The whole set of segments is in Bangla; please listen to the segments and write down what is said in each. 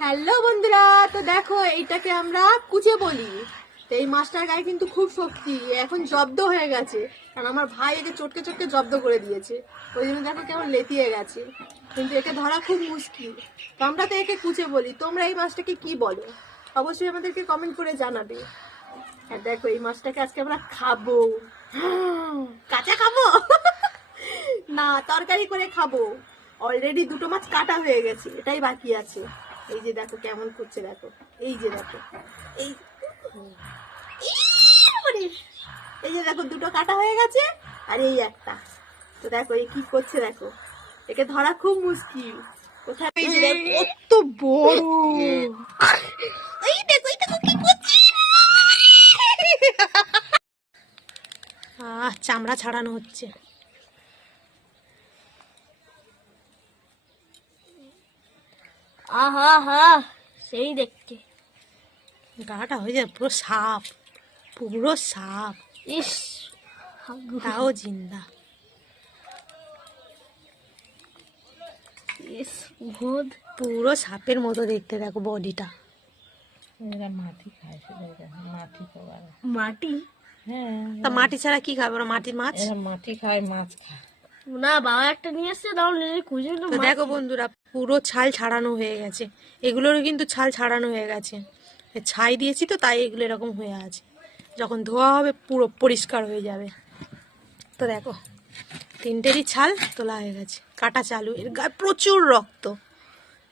হ্যালো বন্ধুরা, তো দেখো এইটাকে আমরা কুচে বলি। তো এই মাছটার গায়ে কিন্তু খুব শক্তি, এখন জব্দ হয়ে গেছে, কারণ আমার ভাই একে চটকে চটকে জব্দ করে দিয়েছে। ওই জন্য দেখো কেমন লেতিয়ে গেছে, কিন্তু একে ধরা খুব মুশকিল। তো আমরা তো একে কুচে বলি, তোমরা এই মাছটাকে কি বলো অবশ্যই আমাদেরকে কমেন্ট করে জানাবে। আর দেখো এই মাছটাকে আজকে আমরা খাবো। কাঁচা খাবো না তরকারি করে খাবো। অলরেডি দুটো মাছ কাটা হয়ে গেছে, এটাই বাকি আছে। এই যে দেখো কেমন করছে, দেখো এই যে দেখো এই এই যে দেখো দুটো কাটা হয়ে গেছে আর এই একটা। তো দেখো এই কি করছে, দেখো একে ধরা খুব মুশকিল। কোথায় এই যে দেখো কত বড়, এই দেখো এই দেখো কি করছে। চামড়া ছাড়ানো হচ্ছে। আহা হা, সেই দেখতে গাটা হয়ে যায় পুরো সাপ, পুরো সাপ। ইস, তাও জিন্দা। ইস ভূত, পুরো সাপের মতো দেখতে, দেখো বডিটা। মাটি তা মাটি ছাড়া কি খাবে ওরা? মাটির মাছ মাটি খায়, মাছ খায় না। বাবা একটা নিয়ে আসছে, দাও খুঁজে। তো দেখো বন্ধুরা, পুরো ছাল ছাড়ানো হয়ে গেছে, এগুলোরও কিন্তু ছাল ছাড়ানো হয়ে গেছে। ছাই দিয়েছি তো তাই এগুলো এরকম হয়ে আছে, যখন ধোয়া হবে পুরো পরিষ্কার হয়ে যাবে। তো দেখো তিনটেরই ছাল তোলা হয়ে গেছে, কাটা চালু। এর গায়ে প্রচুর রক্ত,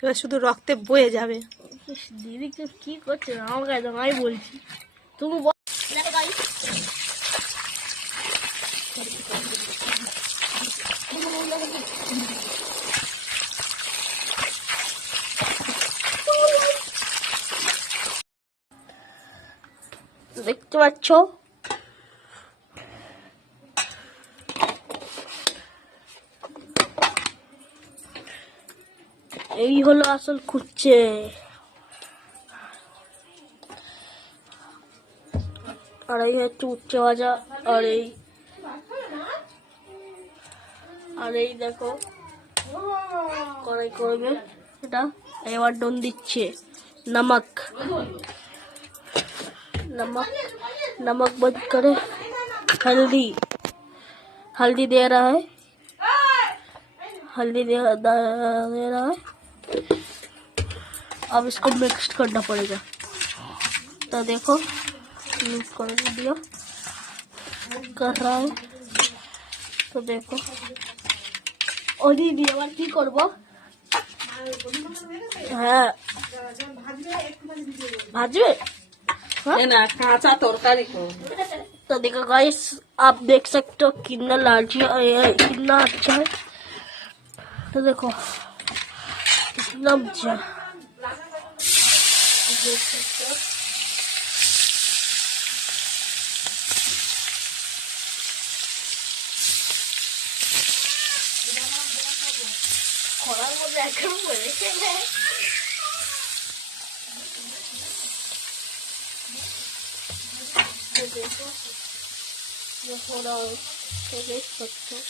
এবার শুধু রক্তে বয়ে যাবে। দিদি কি করছে আমার কাছে, আমি বলছি তুমি দেখতে পাচ্ছ এই হলো আসল খুঁজছে। আর এই হচ্ছে উচ্চে ভাজা। আর এই দেখো কড়াই করবে এটা। এবার ডন দিচ্ছে नमक नमक नमक बंद करे। हल्दी हल्दी दे रहा है, हल्दी दे रहा है। अब इसको मिक्स करना पड़ेगा। तो देखो मिक्स कर दिया, कर रहा है। तो देखो और दीदी আবার কি করব? হ্যাঁ भाजवे ना काचा तरकारी को। तो देखो गाइस, आप देख सकते हो कितना लार्ज है, कितना अच्छा है। तो देखो कितना अच्छा देख सकते हो। কড়ার মধ্যে একদম পড়েছে। देखो ये थोड़ा देख सकते हो।